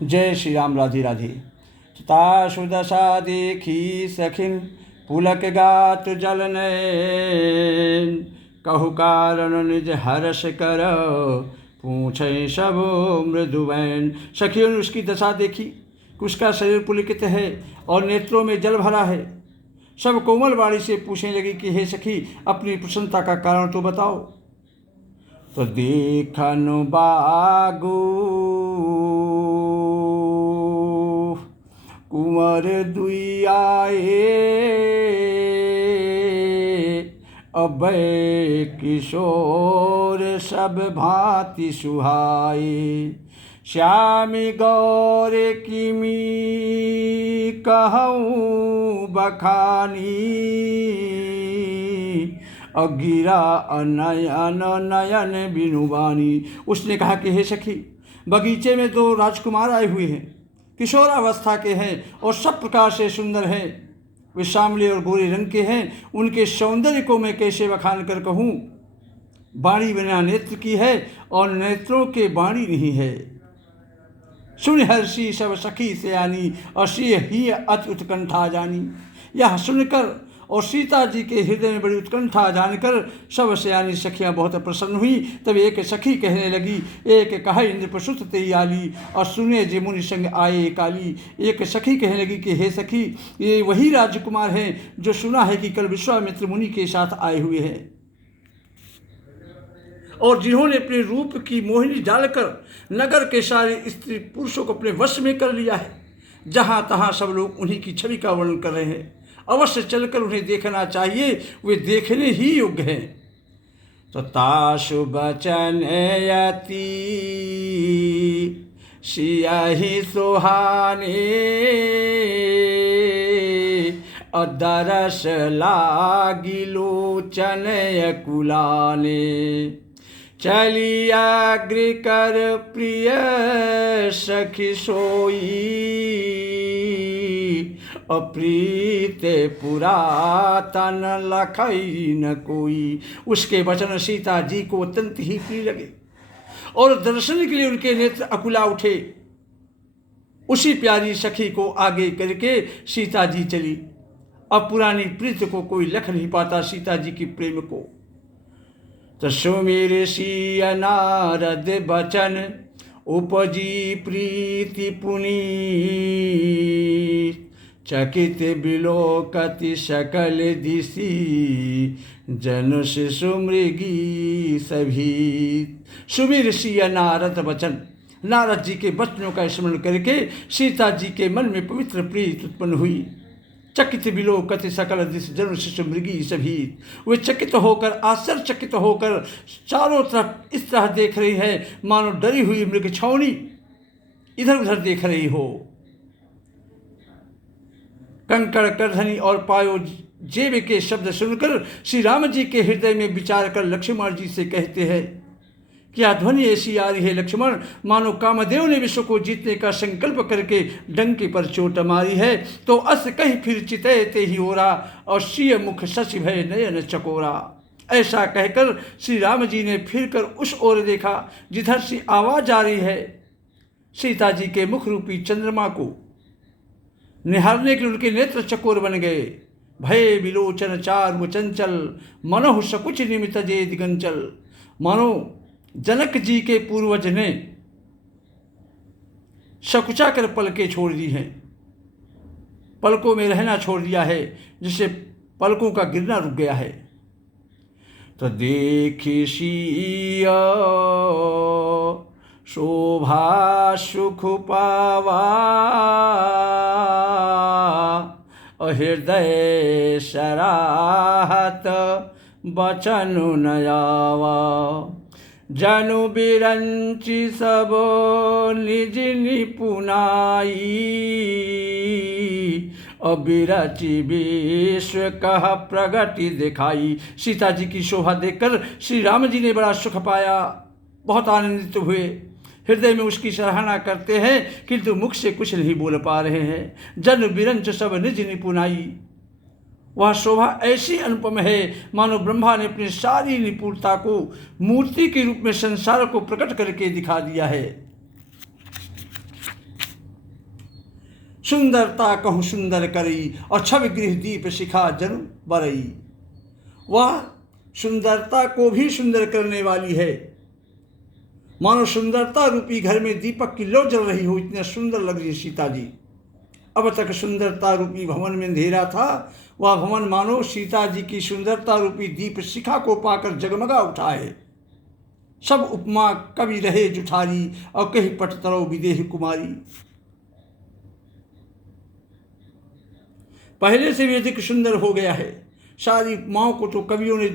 जय श्री राम। राधे राधे। तासु दशा देखी सखिन पुलक गात जल नयन, कहु कारण निज हर्ष कर पूछे सब मृदुवैन। सखियों ने उसकी दशा देखी कि उसका शरीर पुलकित है और नेत्रों में जल भरा है। सब कोमल वाणी से पूछने लगी कि हे सखी, अपनी प्रसन्नता का कारण तो बताओ। तो देखन बागु कुंवर दुई आए, अभय किशोर सब भांति सुहाए। श्यामी गौर किमी कहूँ बखानी, अगिरा अनयन नयन बिनुबानी। उसने कहा कि हे सखी, बगीचे में दो राजकुमार आए हुए हैं, किशोरावस्था के हैं और सब प्रकार से सुंदर हैं। वे श्यामले और गोरे रंग के हैं। उनके सौंदर्य को मैं कैसे बखान कर कहूँ। बाणी बिना नेत्र की है और नेत्रों के बाणी नहीं है। सुन हर्षी सब सखी से आनी, और श्री ही अति उत्कंठा जानी। यह सुनकर और सीता जी के हृदय में बड़ी उत्कंठा जानकर सब सयानी सखियाँ बहुत प्रसन्न हुई। तब एक सखी कहने लगी, एक कहा इंद्र प्रसुत तेई आली, और सुने जे मुनि संग आए काली। एक सखी कहने लगी कि हे सखी, ये वही राजकुमार हैं जो सुना है कि कल विश्वामित्र मुनि के साथ आए हुए हैं, और जिन्होंने अपने रूप की मोहिनी डालकर नगर के सारे स्त्री पुरुषों को अपने वश में कर लिया है। जहाँ तहाँ सब लोग उन्हीं की छवि का वर्णन कर रहे हैं। अवश्य चलकर उन्हें देखना चाहिए, वे देखने ही योग्य हैं। तो ताशु बचन यति सियाही सुहाने, अदरस लागी लोचन कुलाने। चलियाग्र कर प्रिय सखी सोई, अप्रीत पुरातन लखई न कोई। उसके वचन सीता जी को अत्यंत ही प्रिय लगे और दर्शन के लिए उनके नेत्र अकुला उठे। उसी प्यारी सखी को आगे करके सीता जी चली। अब पुरानी प्रीत को कोई लख नहीं पाता, सीता जी की प्रेम को। तो सुमिर सिय नारद बचन, उपजी प्रीति पुनीत। चकित बिलोकति सकल दिशि, जन शिशु मृगी सभी। सुमिर सिय नारद वचन, नारद जी के वचनों का स्मरण करके सीता जी के मन में पवित्र प्रीति उत्पन्न हुई। चकित बिलोकत सकल दिश, जन शिशु मृगी सभी। वे चकित होकर, आश्चर्यचकित होकर चारों तरफ इस तरह देख रही है मानो डरी हुई मृग छावनी इधर उधर देख रही हो। कंकड़ करधनी और पायो जेब के शब्द सुनकर श्री राम जी के हृदय में विचार कर लक्ष्मण जी से कहते हैं, क्या ध्वनि ऐसी आ रही है लक्ष्मण, मानो कामदेव ने विश्व को जीतने का संकल्प करके डंके पर चोट मारी है। तो अस कहीं फिर चितय ते ही ओरा, और श्री मुख शशि भय नयन चकोरा। ऐसा कहकर श्री राम जी ने फिर कर उस ओर देखा जिधर से आवाज आ रही है। सीता जी के मुख रूपी चंद्रमा को निहारने के लिए उनके नेत्र चकोर बन गए। भय विलोचन चारु चंचल, मनोहु सकुच निमित जे दिगंचल। मानो जनक जी के पूर्वज ने सकुचा कर पलकें छोड़ दी हैं, पलकों में रहना छोड़ दिया है, जिससे पलकों का गिरना रुक गया है। तो देखी सिया शोभा सुख पावा, हृदय सराहत बचन नयावा। जनु बिरंची सब निज निपुनाई, अबिरचि विश्व कह प्रगति दिखाई। सीता जी की शोभा देखकर श्री राम जी ने बड़ा सुख पाया, बहुत आनंदित हुए। हृदय में उसकी सराहना करते हैं किंतु मुख से कुछ नहीं बोल पा रहे हैं। जन बिरंच सब निज निपुनाई, वह शोभा ऐसी अनुपम है मानो ब्रह्मा ने अपनी सारी निपुणता को मूर्ति के रूप में संसार को प्रकट करके दिखा दिया है। सुंदरता कहूँ सुंदर करई, और छवि गृह दीप शिखा जन बरई। वह सुंदरता को भी सुंदर करने वाली है। मानो सुंदरता रूपी घर में दीपक की लौ जल रही हो, इतने सुंदर लग रही है सीता जी। अब तक सुंदरता रूपी भवन में अंधेरा था, वह भवन मानो सीता जी की सुंदरता रूपी दीप शिखा को पाकर जगमगा उठा है। सब उपमा कवि रहे जुठारी, और कहीं पटतरो विदेह कुमारी। पहले से भी अधिक सुंदर हो गया है। सारी उपमाओं को तो कवियों ने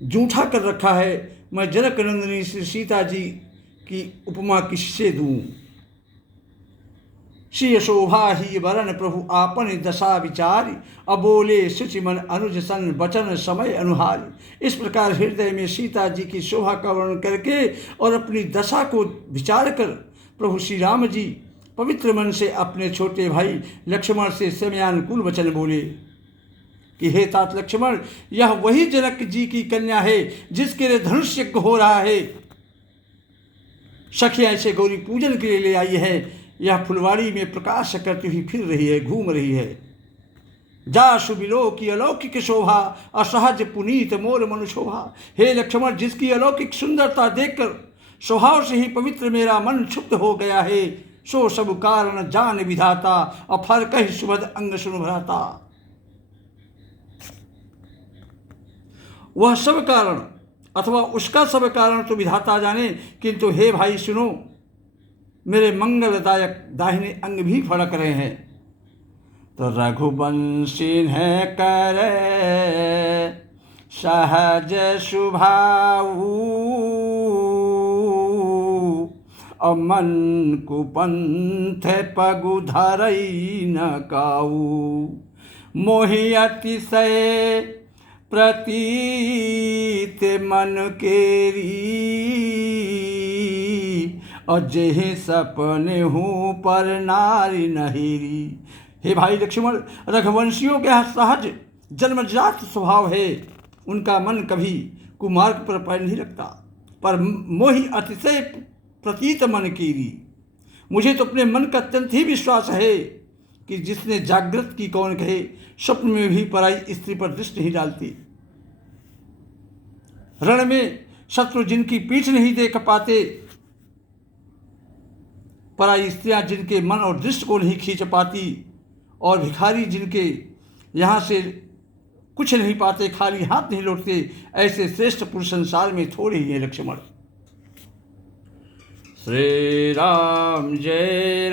जूठा कर रखा है। मैं जनक नंदिनी श्री सीता जी की उपमा किससे दूं। श्री शोभा ही वरण प्रभु आपन दशा विचारी, अबोले शुचि मन अनुज सन वचन समय अनुहारी। इस प्रकार हृदय में सीता जी की शोभा का वर्णन करके और अपनी दशा को विचार कर प्रभु श्री राम जी पवित्र मन से अपने छोटे भाई लक्ष्मण से समयानुकूल वचन बोले कि हे तात लक्ष्मण, यह वही जनक जी की कन्या है जिसके लिए धनुष यज्ञ हो रहा है। सखियां इसे गौरी पूजन के लिए ले आई है। यह फुलवाड़ी में प्रकाश करती हुई फिर रही है, घूम रही है। जा शुबिलो की अलौकिक शोभा, असहज पुनीत मोर मनु शोभा। हे लक्ष्मण, जिसकी अलौकिक सुंदरता देखकर स्वभाव से ही पवित्र मेरा मन क्षुब्ध हो गया है, सो सब कारण जान विधाता, अफर कह सुभद अंग सुन भराता। वह सब कारण अथवा उसका सब कारण तो विधाता जाने, किंतु हे भाई सुनो, मेरे मंगलदायक दाहिने अंग भी फड़क रहे हैं। तो रघुवंशी है करे सहज सुभाऊ, और मन कुपंथ पगु धरई न काऊ। मोहि अतिशय प्रतीत मन केरी, और जेहि सपने हूँ पर नारी नहेरी। हे भाई लक्ष्मण, रघुवंशियों के सहज जन्मजात स्वभाव है। उनका मन कभी कुमार्ग पर पैर नहीं रखता, पर मोहि अतिशय प्रतीत मन केरी। मुझे तो अपने मन का अत्यंत ही विश्वास है कि जिसने जागृत की कौन कहे, स्वप्न में भी पराई स्त्री पर दृष्टि नहीं डालती। रण में शत्रु जिनकी पीठ नहीं देख पाते, पराई स्त्रियां जिनके मन और दृष्टि को नहीं खींच पाती, और भिखारी जिनके यहाँ से कुछ नहीं पाते, खाली हाथ नहीं लौटते, ऐसे श्रेष्ठ पुरुष संसार में थोड़े ही हैं लक्ष्मण। श्री राम जय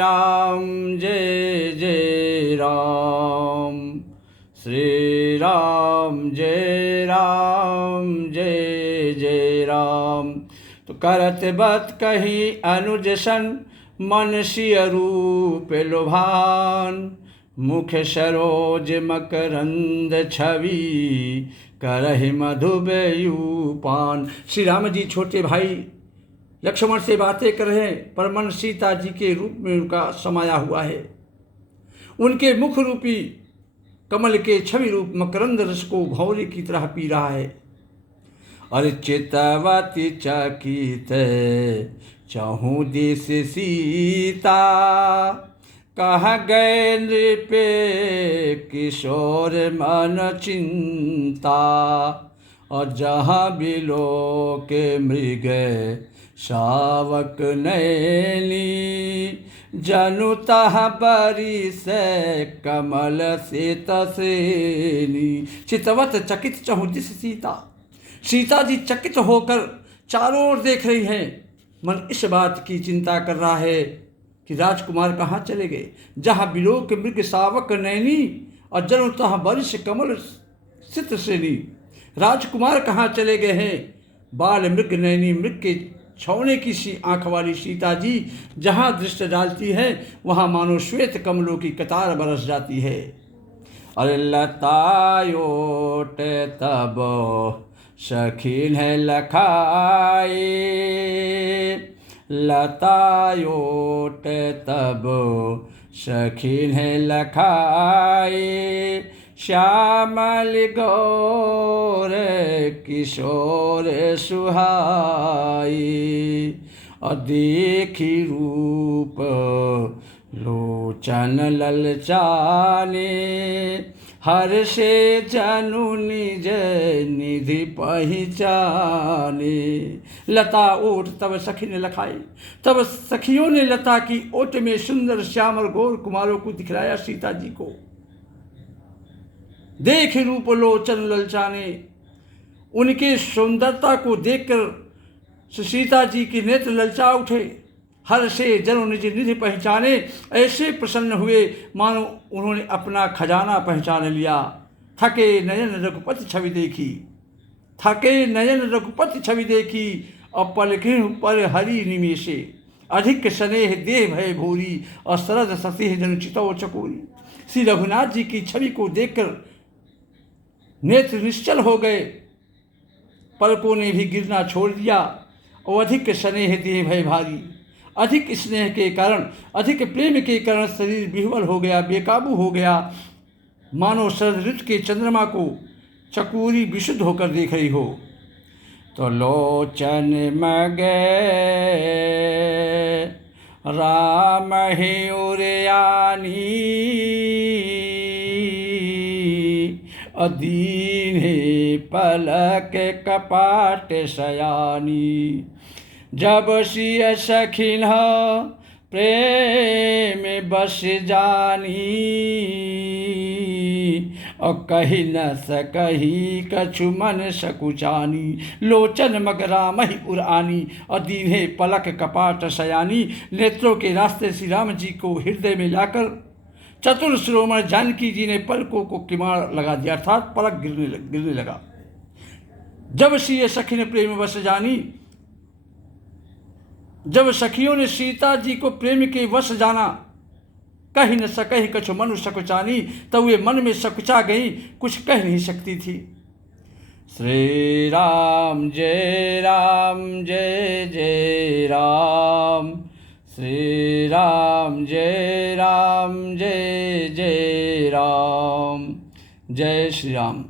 जय राम, श्री राम जय जय राम। तो करत बत कही अनुज सन, मन सिय रूप लोभान। मुख सरोज मकरंद छवि, करहि मधुबयूपान। श्री राम जी छोटे भाई लक्ष्मण से बातें कर रहे हैं, पर मन सीता जी के रूप में उनका समाया हुआ है। उनके मुख रूपी कमल के छवि रूप मकरंद रस को भौरे की तरह पी रहा है। अरे चितवती चकित चहु दिस सीता, कहाँ गए नृपे किशोर मन चिंता। और जहाँ बिलो के मृग शावक नैनी, जनु तह बरी से कमल से तसेनी। चितवत चकित चहु दिस सीता, सीता जी चकित होकर चारों ओर देख रही हैं। मन इस बात की चिंता कर रहा है कि राजकुमार कहाँ चले गए। जहाँ बिलोक मृग शावक नैनी, और जनु तह बरिश कमल सित श्रेणी। राजकुमार कहाँ चले गए हैं। बाल मृग नैनी, मृग के छौने की सी आँख वाली सीता जी जहाँ दृष्टि डालती है, वहाँ मानो श्वेत कमलों की कतार बरस जाती है। अरे लतायोट तब शखीन है लखाए, लतायोट तब शखीन है लखाए। श्यामल गौर किशोर सुहाई, और देखी रूप लोचन ललचाने हर्षे जनु निज निधि पहचाने। लता ओट तब सखी ने लखाई, तब सखियों ने लता की ओट में सुंदर श्याम और गौर कुमारों को दिखलाया सीता जी को। देख रूप लोचन ललचाने, उनके सुंदरता को देखकर सीता जी की नेत्र ललचा उठे। हर से जन निज निधि पहचाने, ऐसे प्रसन्न हुए मानो उन्होंने अपना खजाना पहचान लिया। थके नयन रघुपति छवि देखी, थके नयन रघुपति छवि देखी, और पलकें पर हरि निमेषे। अधिक स्नेह देह भय भूरी, और सरद सती जन चितौ चकोरी। श्री रघुनाथ जी की छवि को देखकर नेत्र निश्चल हो गए, पलकों ने भी गिरना छोड़ दिया, और अधिक स्नेह देह भय भारी। अधिक स्नेह के कारण, अधिक प्रेम के कारण शरीर विह्वल हो गया, बेकाबू हो गया, मानो शरद ऋतु के चंद्रमा को चकोरी विशुद्ध होकर देख रही हो। तो लोचन मगे राम ही उरयानी, अदीने पलक कपाट शयानी। जब सिय सखिन प्रेम बस जानी, और कही न सकही कछु मन सकुचानी। लोचन मग राम ही उरानी, और दीन्हे पलक कपाट शयानी। नेत्रों के रास्ते श्री राम जी को हृदय में लाकर चतुर शिरोमणि जानकी जी ने पलकों को किमाड़ लगा दिया, अर्थात पलक गिरने लगा। जब सिय सखिन प्रेम बस जानी, जब सखियों ने सीता जी को प्रेम के वश जाना, कही न सकही कछु मनु सकुचानी, तब वे मन में सकुचा गई, कुछ कह नहीं सकती थी। श्री राम जय राम जय जय राम, श्री राम जय राम जय जय राम। जय श्री राम।